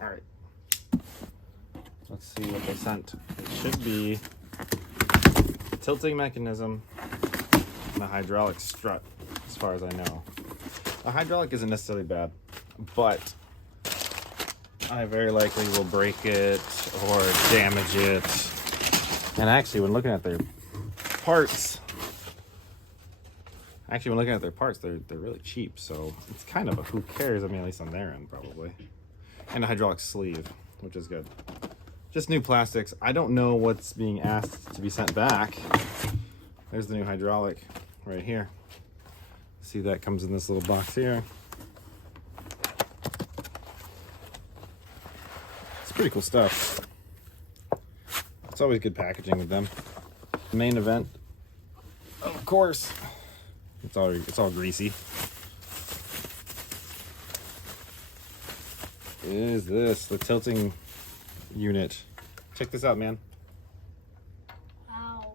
All right. Let's see what they sent. It should be a tilting mechanism and a hydraulic strut, as far as I know. The hydraulic isn't necessarily bad, but I very likely will break it or damage it. And actually, when looking at their parts, they're really cheap, so it's kind of a who cares. I mean, at least on their end, probably. And a hydraulic sleeve, which is good. Just new plastics. I don't know what's being asked to be sent back. There's the new hydraulic right here. See, that comes in this little box here. It's pretty cool stuff. It's always good packaging with them. Main event, of course. It's all greasy. Is this the tilting unit? Check this out, man. Wow.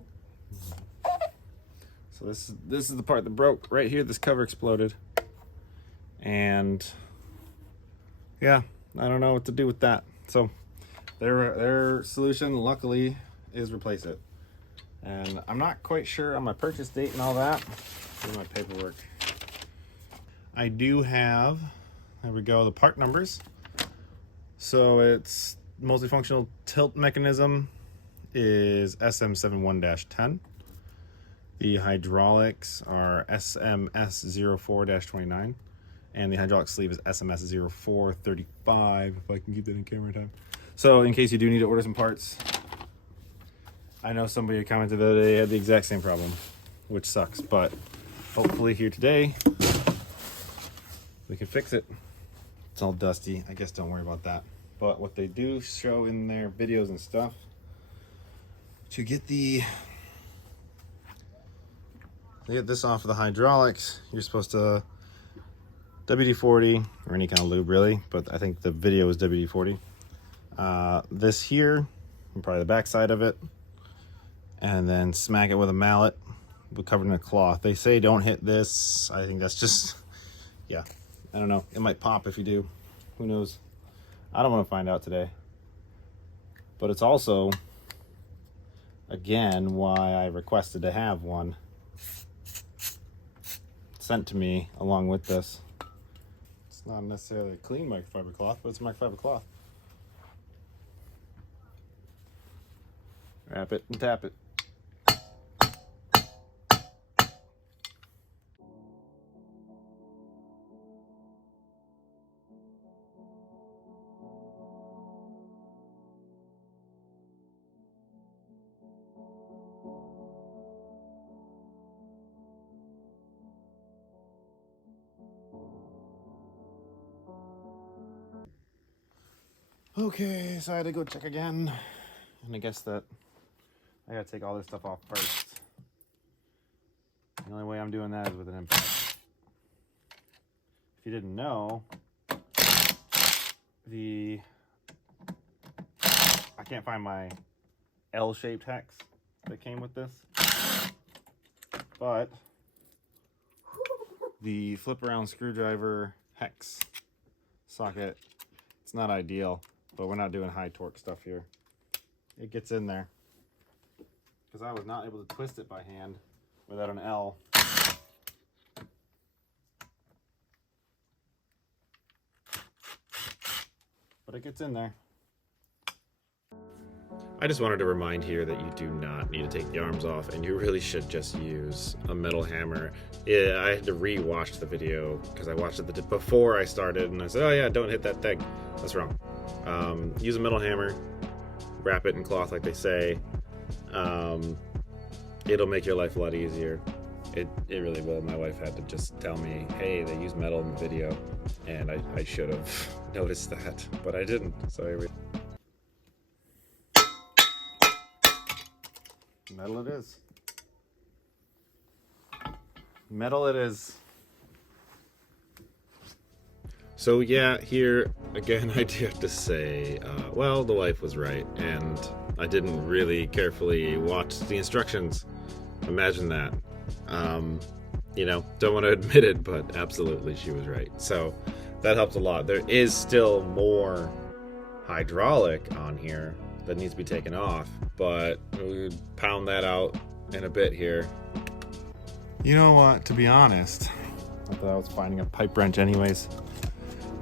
So this is the part that broke right here. This cover exploded, and yeah, I don't know what to do with that. So their solution, luckily, is replace it. And I'm not quite sure on my purchase date and all that. Here's my paperwork. I do have, there we go, the part numbers. So it's multifunctional tilt mechanism is SM71-10. The hydraulics are SMS04-29. And the hydraulic sleeve is SMS0435, if I can keep that in camera time. So in case you do need to order some parts, I know somebody commented that they had the exact same problem, which sucks, but hopefully here today we can fix it. It's all dusty. I guess don't worry about that. But what they do show in their videos and stuff, to get this off of the hydraulics, you're supposed to WD-40 or any kind of lube really, but I think the video is WD-40. This here, and probably the back side of it, and then smack it with a mallet, but covered in a cloth. They say don't hit this. I think that's just, yeah, I don't know. It might pop if you do. Who knows? I don't want to find out today. But it's also, again, why I requested to have one sent to me along with this. It's not necessarily a clean microfiber cloth, but it's a microfiber cloth. Wrap it and tap it. Okay, so I had to go check again, and I guess that I gotta take all this stuff off first. The only way I'm doing that is with an impact. If you didn't know, I can't find my L-shaped hex that came with this, but the flip around screwdriver hex socket, it's not ideal. But we're not doing high torque stuff here. It gets in there. Because I was not able to twist it by hand without an L. But it gets in there. I just wanted to remind here that you do not need to take the arms off, and you really should just use a metal hammer. Yeah, I had to re-watch the video because I watched it before I started, and I said, oh yeah, don't hit that thing. That's wrong. Use a metal hammer, wrap it in cloth like they say. It'll make your life a lot easier. It really will. My wife had to just tell me, hey, they use metal in the video, and I should have noticed that, but I didn't. So here we go. Metal it is. Metal it is. So yeah, here again I do have to say, well, the wife was right, and I didn't really carefully watch the instructions. Imagine that. You know, don't want to admit it, but absolutely she was right. So that helps a lot. There is still more hydraulic on here that needs to be taken off, but we'll pound that out in a bit here. You know what, to be honest, I thought I was finding a pipe wrench anyways.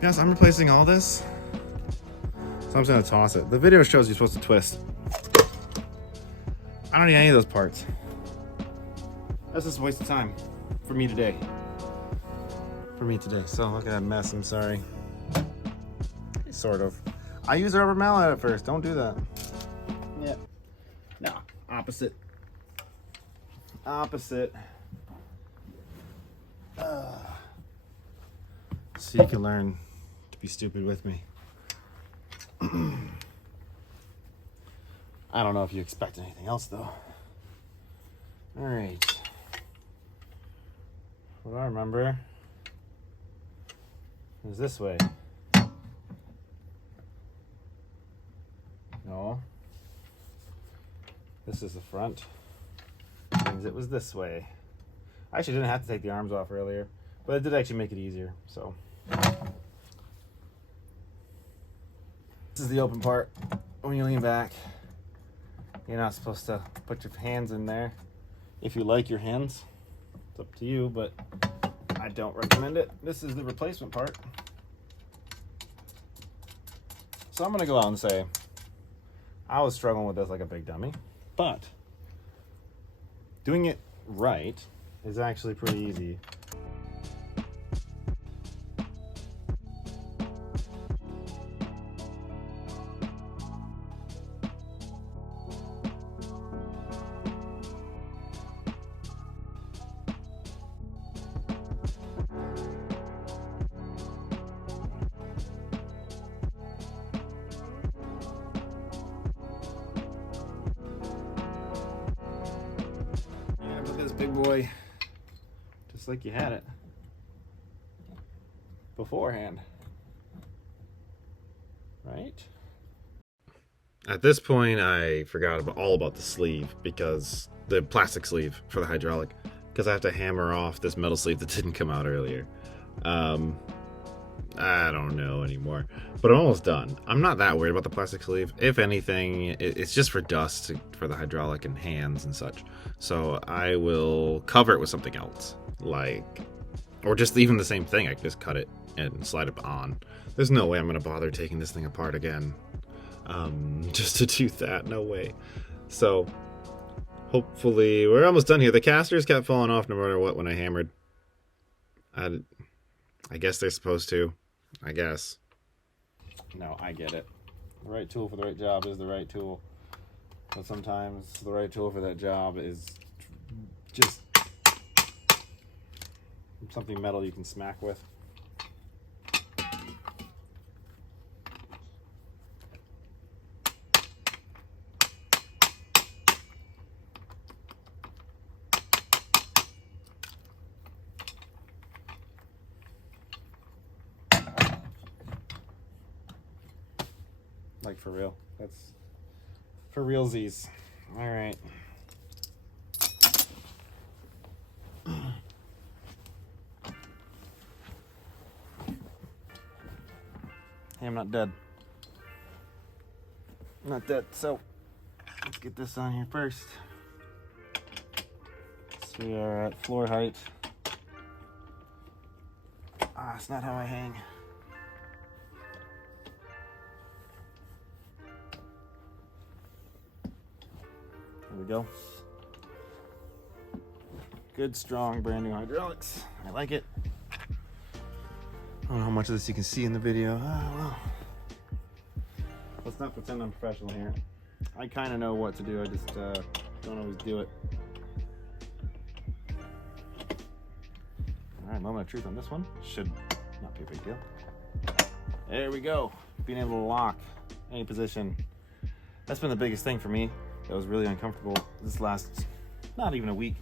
Yes, I'm replacing all this, so I'm just gonna toss it. The video shows you're supposed to twist. I don't need any of those parts. That's just a waste of time for me today. So look at that mess, I'm sorry. Sort of. I use a rubber mallet at first, don't do that. Yeah. No, opposite. So you can learn to be stupid with me. I don't know if you expect anything else though. All right. What I remember is this way. No. This is the front. Means it was this way. I actually didn't have to take the arms off earlier, but it did actually make it easier, so. This is the open part. When you lean back, you're not supposed to put your hands in there. If you like your hands, it's up to you, but I don't recommend it. This is the replacement part. So I'm gonna go out and say, I was struggling with this like a big dummy, but doing it right is actually pretty easy. Big boy, just like you had it beforehand, right? At this point, I forgot all about the sleeve, because the plastic sleeve for the hydraulic, because I have to hammer off this metal sleeve that didn't come out earlier. I don't know anymore, but I'm almost done. I'm not that worried about the plastic sleeve. If anything, it's just for dust for the hydraulic and hands and such. So I will cover it with something else, or just even the same thing. I can just cut it and slide it on. There's no way I'm gonna bother taking this thing apart again, just to do that. No way. So hopefully we're almost done here. The casters kept falling off no matter what when I hammered. I guess they're supposed to. I guess. No, I get it. The right tool for the right job is the right tool. But sometimes the right tool for that job is just something metal you can smack with. Like for real. That's for realsies. All right. Hey, I'm not dead. I'm not dead. So let's get this on here first. So we are at floor height. It's not how I hang. There we go. Good, strong, brand new hydraulics. I like it. I don't know how much of this you can see in the video. Well. Let's not pretend I'm professional here. I kind of know what to do. I just don't always do it. All right, moment of truth on this one. Should not be a big deal. There we go. Being able to lock any position. That's been the biggest thing for me. That was really uncomfortable this last, not even a week,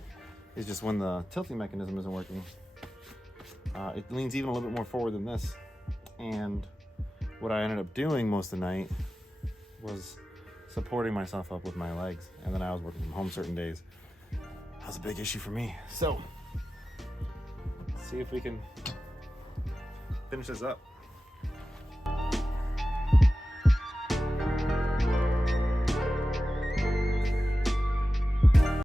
is just when the tilting mechanism isn't working. It leans even a little bit more forward than this. And what I ended up doing most of the night was supporting myself up with my legs. And then I was working from home certain days. That was a big issue for me. So, let's see if we can finish this up.